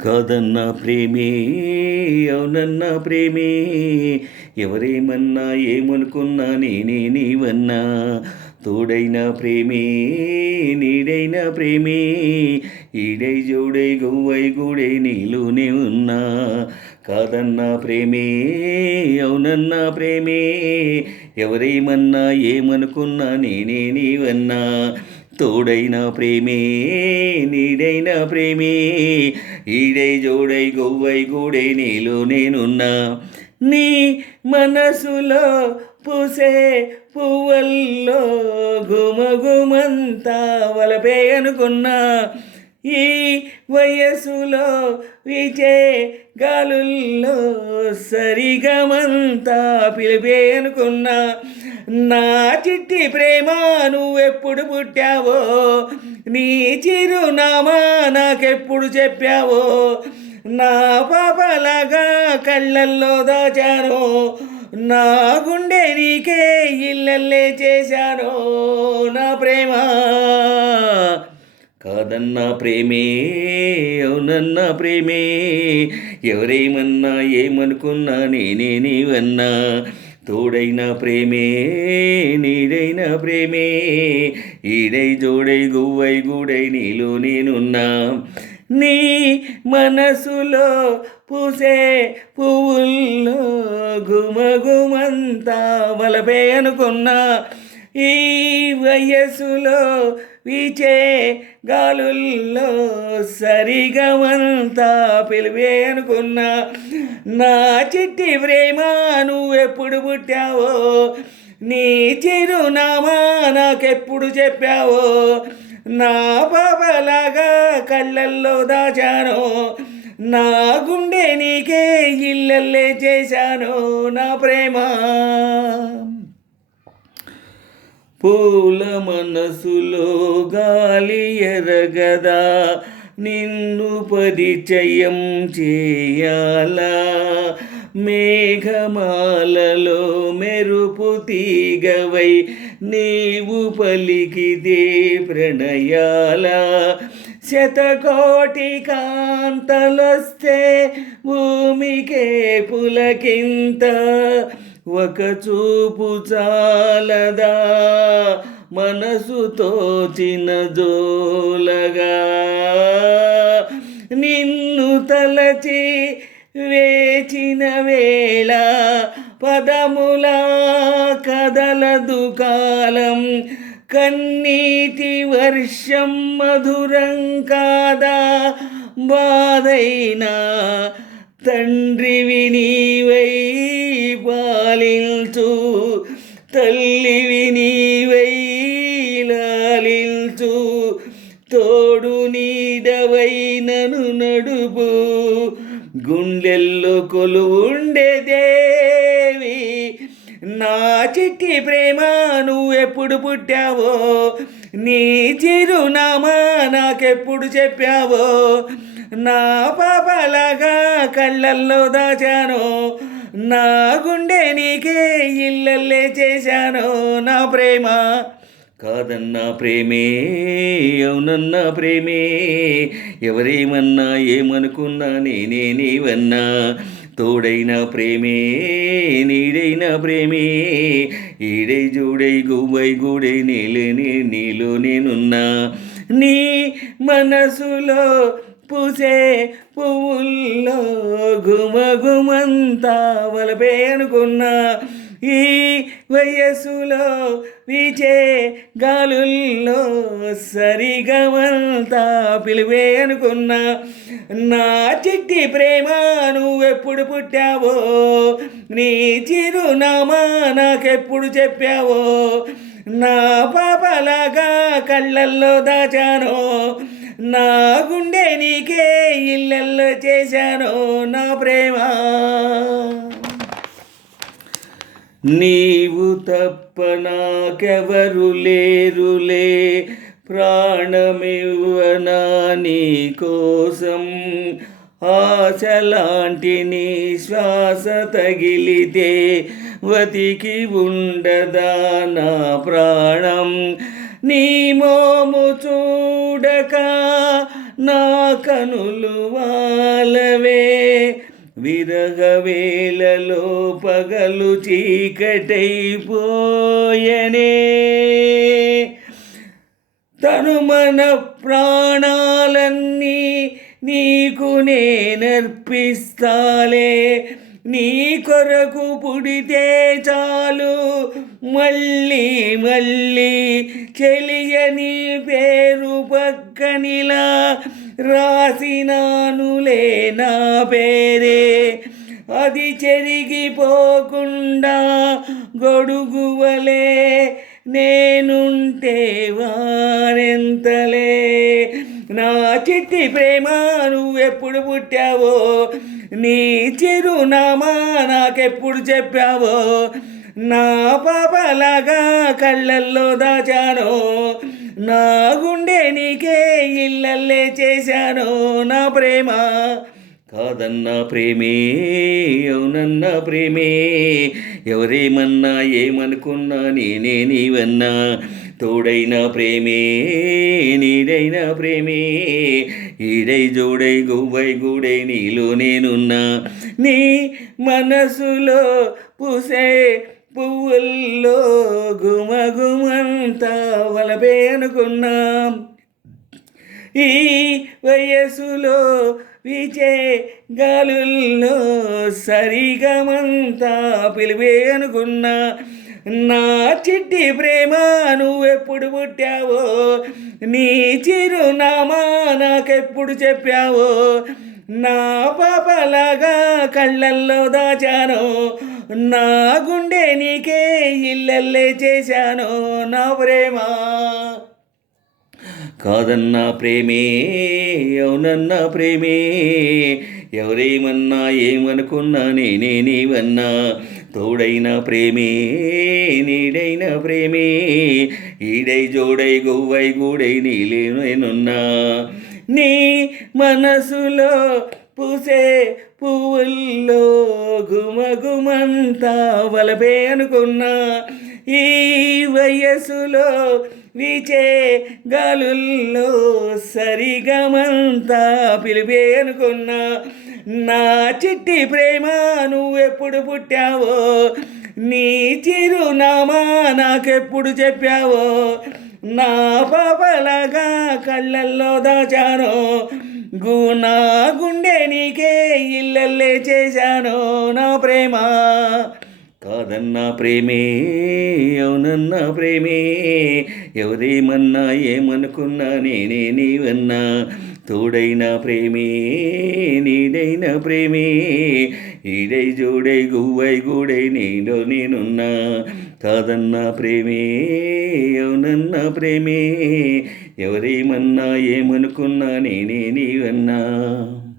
కాదన్న ప్రేమే అవునన్న ప్రేమే ఎవరేమన్నా ఏమనుకున్నా నేనే నీవన్నా తోడైన ప్రేమే నీడైన ప్రేమే ఈడై జోడై గువ్వై గూడై నీలోనే ఉన్నా కాదన్న ప్రేమే అవునన్న ప్రేమే ఎవరేమన్నా ఏమనుకున్నా నేనే నీవన్నా తోడైన ప్రేమే నీడైన ప్రేమే ఈడై జోడై గొవ్వై గూడై నీలో నేనున్నా నీ మనసులో పూసే పువ్వల్లో గుమగుమంతా వలపే అనుకున్నా ఈ వయస్సులో వీచే గాలుల్లో సరిగమంతా పిలిపే అనుకున్నా నా చిట్టి ప్రేమ నువ్వెప్పుడు పుట్టావో నీ చిరునామా నాకెప్పుడు చెప్పావో నా పాపలాగా కళ్ళల్లో దాచాను నా గుండె నీకే ఇల్లల్లే చేశాను నా ప్రేమ కాదన్న ప్రేమే అవునన్న ప్రేమే ఎవరేమన్నా ఏమనుకున్నా నేనే నీవన్నా తోడైన ప్రేమే నీడైన ప్రేమే ఈడై జోడై గువ్వై గూడై నీలో నేనున్నా నీ మనసులో పూసే పువ్వుల్లో గుమగుమంతా వలపే అనుకున్నా ఈ వయస్సులో వీచే గాలుల్లో సరిగమంతా పిలివే అనుకున్నా నా చిట్టి ప్రేమ నువ్వెప్పుడు పుట్టావో నీ చిరునామా నాకెప్పుడు చెప్పావో నా పాపలాగా కళ్ళల్లో దాచాను నా గుండె నీకే ఇల్లల్లే చేశాను నా ప్రేమ పూల మనసులో గాలి ఎరగదా నిన్ను పరిచయం చేయాలా మేఘమాలలో మెరుపు తీగవై నీవు పలికిదే ప్రణయాల శతకోటి కాంతలొస్తే భూమికే పులకింత ఒక చూపు చాలదా మనసుతో చిన్నజోలగా నిన్ను తలచి వేచిన వేళ పదములా కదలదు కాలం కన్నీటి వర్షం మధురం కాదా బాధైనా తండ్రివి నీవై పాలించు తల్లివి నీవై లాలించు తోడు నీడవై నన్ను నడుపు గుండెల్లో కొలువుండే దేవి నా చిట్టి ప్రేమ నువ్వెప్పుడు పుట్టావో నీ చిరునామా నాకెప్పుడు చెప్పావో నా పాపలాగా కళ్ళల్లో దాచాను నా గుండె నీకే ఇల్లల్లే చేశాను నా ప్రేమ కాదన్న ప్రేమే అవునన్న ప్రేమే ఎవరేమన్నా ఏమనుకున్నా నేనే నీవన్నా తోడైన ప్రేమే నీడైన ప్రేమే ఈడై జోడై గువ్వై గూడై నీలో నేనున్నా నీ మనసులో పూసే పువ్వుల్లో గుమగుమంతా వలపే అనుకున్నా ఈ వయస్సులో వీచే గాలుల్లో సరిగమంతా పిలివే అనుకున్నా నా చిట్టి ప్రేమ నువ్వెప్పుడు పుట్టావో నీ చిరునామా నాకెప్పుడు చెప్పావో నా పాపలాగా కళ్ళల్లో దాచాను నా గుండె నీకే ఇల్లల్లో చేశాను నా ప్రేమ నీవు తప్ప నాకెవరు లేరులే ప్రాణమివ్వనా నీ కోసం ఆశలాంటి నీ శ్వాస తగిలితే వతికి ఉండదా నా ప్రాణం నీ మోము చూడక నా కనులు వాలవే. విరగవేళలో పగలు చీకటైపోయనే. తను మన ప్రాణాలన్నీ నీకు నేనర్పిస్తాలే. నీ కొరకు పుడితే చాలు మళ్ళీ మళ్ళీ చెలియని పేరు పక్కనిలా రాసినానులే నా పేరే. అది చెరిగిపోకుండా గొడుగువలే నేనుంటే వారెంతలే. నా చిట్టి ప్రేమ నువ్వెప్పుడు పుట్టావో, నీ చిరునామా నాకెప్పుడు చెప్పావో. నా పాపలాగా కళ్ళల్లో దాచానో, నా గుండె నీకే ఇళ్ళల్లే చేశానో. నా ప్రేమ కాదన్న ప్రేమే, అవునన్న ప్రేమే. ఎవరేమన్నా ఏమనుకున్నా నేనే నీవన్నా. తోడైన ప్రేమే, నీడైన ప్రేమే. ఈడై జోడై గువ్వై గూడై నీలో నేనున్నా. నీ మనసులో పూసే పువ్వుల్లో గుమగుమంతా వలపే అనుకున్నా. ఈ వయసులో వీచే గాలుల్లో సరిగమంతా పిలివే అనుకున్నా. నా చిట్టి ప్రేమ నువ్వెప్పుడు పుట్టావో, నీ చిరునామా నాకెప్పుడు చెప్పావో. నా పాపలాగా కళ్ళల్లో దాచానో, నా గుండె నీకే ఇళ్ళల్లే చేశానో. నా ప్రేమ కాదన్న ప్రేమే, అవునన్న ప్రేమే. ఎవరేమన్నా ఏమనుకున్నా నేనే నీవన్నా. తోడైన ప్రేమే, నీడైన ప్రేమే. ఈడై జోడై గువ్వై గూడై నీలే నేనున్నా. నీ మనసులో పూసే పువ్వుల్లో గుమగుమంతా వలపే అనుకున్నా. ఈ వయసులో వీచే గాలుల్లో సరిగమంతా పిలిపే అనుకున్నా. నా చిట్టి ప్రేమ నువ్వెప్పుడు పుట్టావో, నీ చిరునామా నాకెప్పుడు చెప్పావో. నా పాపలాగా కళ్ళల్లో దాచానో, నా గుండె నీకే ఇళ్ళల్లే చేశానో. నా ప్రేమ కాదన్న ప్రేమే, అవునన్న ప్రేమే. ఎవరేమన్నా ఏమనుకున్నా నేనే నీవన్నా. తోడైన ప్రేమే, నీడైన ప్రేమే. ఈడై జోడై గువ్వై గూడై నీలో నేనున్నా. కాదన్న ప్రేమే, అవునన్న ప్రేమే. ఎవరేమన్నా ఏమనుకున్నా నేనే నీవన్నా.